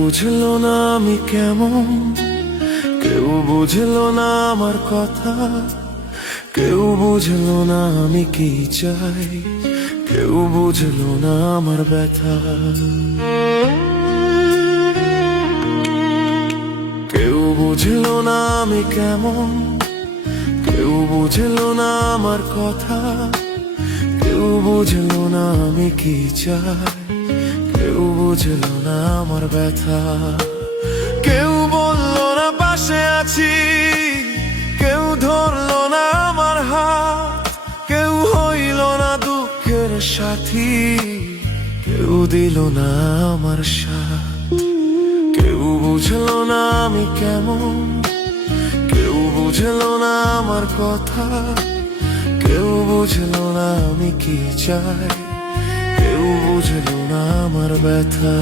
বুঝলো না আমি কেমন, কেউ বুঝলো না আমার কথা, কেউ বুঝলো না আমি কি চাই, কেউ বুঝলো না আমার ব্যথা। কেউ বুঝলো না আমি কেমন, কেউ বুঝলো না আমার কথা, কেউ বুঝলো না আমি কি চাই, কেউ বুঝলো না আমার ব্যথা। কেউ বললো না পাশে আছি, কেউ ধরলো না আমার হাত, কেউ হইল না দুঃখের সাথী, কেউ দিল না আমার সাথ। কেউ বুঝলো না আমি কেমন, কেউ বুঝলো না আমার কথা, কেউ বুঝলো না আমি কি চাই, কেউ বুঝলো না আমার ব্যথা।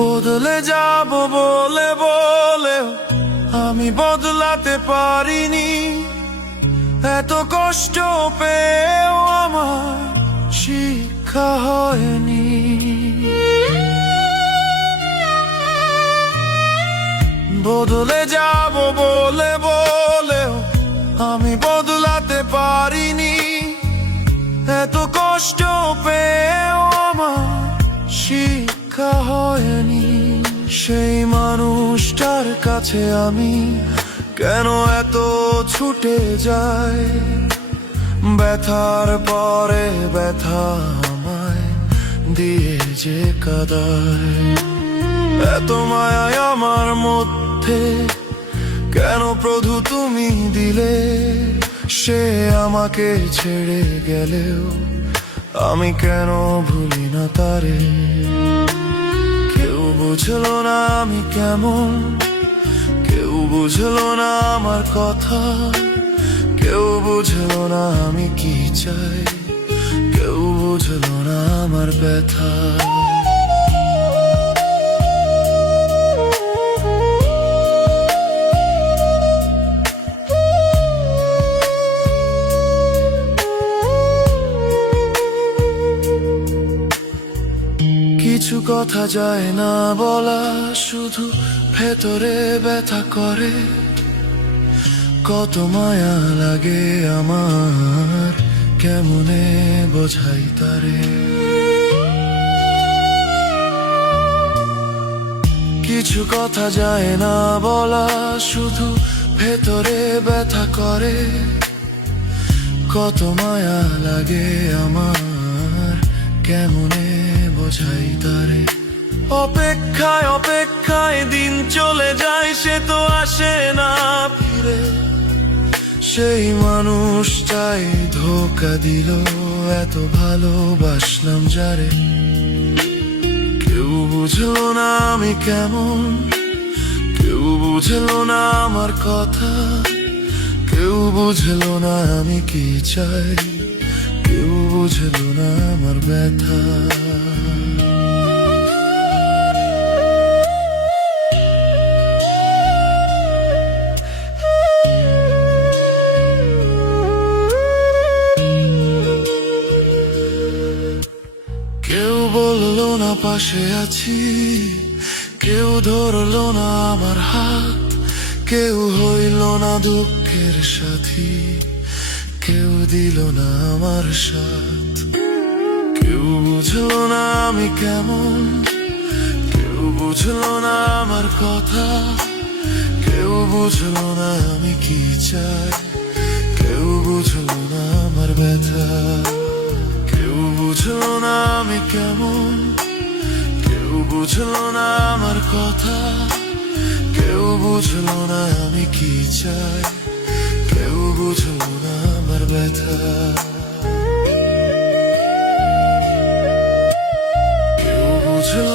বদলে যাব বলে বলে আমি বদলাতে পারিনি, এত কষ্ট পেয়েও আমার শিক্ষা হয়নি। বদলে যাব বলে বলে আমি বদলাতে পারিনি, এত কষ্ট পেয়েও আমার শিক্ষা হয়নি। সেই মানুষটার কাছে আমি কেন এত ছুটে যাই, ব্যথার পরে ব্যথা আমায় দিয়ে যে কাঁদায়। এত মায়া আমার মধ্যে কেন প্রভু তুমি দিলে, সে আমাকে ছেড়ে গেলেও আমি কেন ভুলি না তারে। কেউ বুঝলো না আমি কেমন, কেউ বুঝলো না আমার কথা, কেউ বুঝলো না আমি কি চাই, কেউ বুঝলো না আমার ব্যথা। কিছু কথা যায় না বলা, শুধু ভেতরে ব্যথা করে। কত মায়া লাগে আমার, কেমনে বোঝাই তারে। কিছু কথা যায় না বলা, শুধু ভেতরে ব্যথা করে। কত মায়া লাগে আমার, কেমনে বোঝাই তারে। অপেক্ষায় অপেক্ষায় দিন চলে যায়, সে তো আসে না ফিরে। সেই মানুষটাই ধোঁকা দিল, এত ভালোবাসলাম যারে। কেউ বুঝলো না আমি কেমন, কেউ বুঝলো না আমার কথা, কেউ বুঝলো না আমি কি চাই, কেউ বুঝলো না আমার ব্যথা। কেউ বললো না পাশে আছি, কেউ ধরলো না আমার হাত, কেউ হইল না দুঃখের সাথী, কেউ দিল না আমার সাথ। কেউ বুঝলো না আমি কেমন, কেউ বুঝলো না আমার কথা, কেউ বুঝলো না আমি কি চাই, কেউ বুঝলো না আমার ব্যথা। কেউ বুঝলো না আমি কেমন, কেউ বুঝলো না আমার কথা, কেউ বুঝলো না আমি কি চাই, কেউ বুঝলো না আমার ব্যথা। কেউ বুঝলো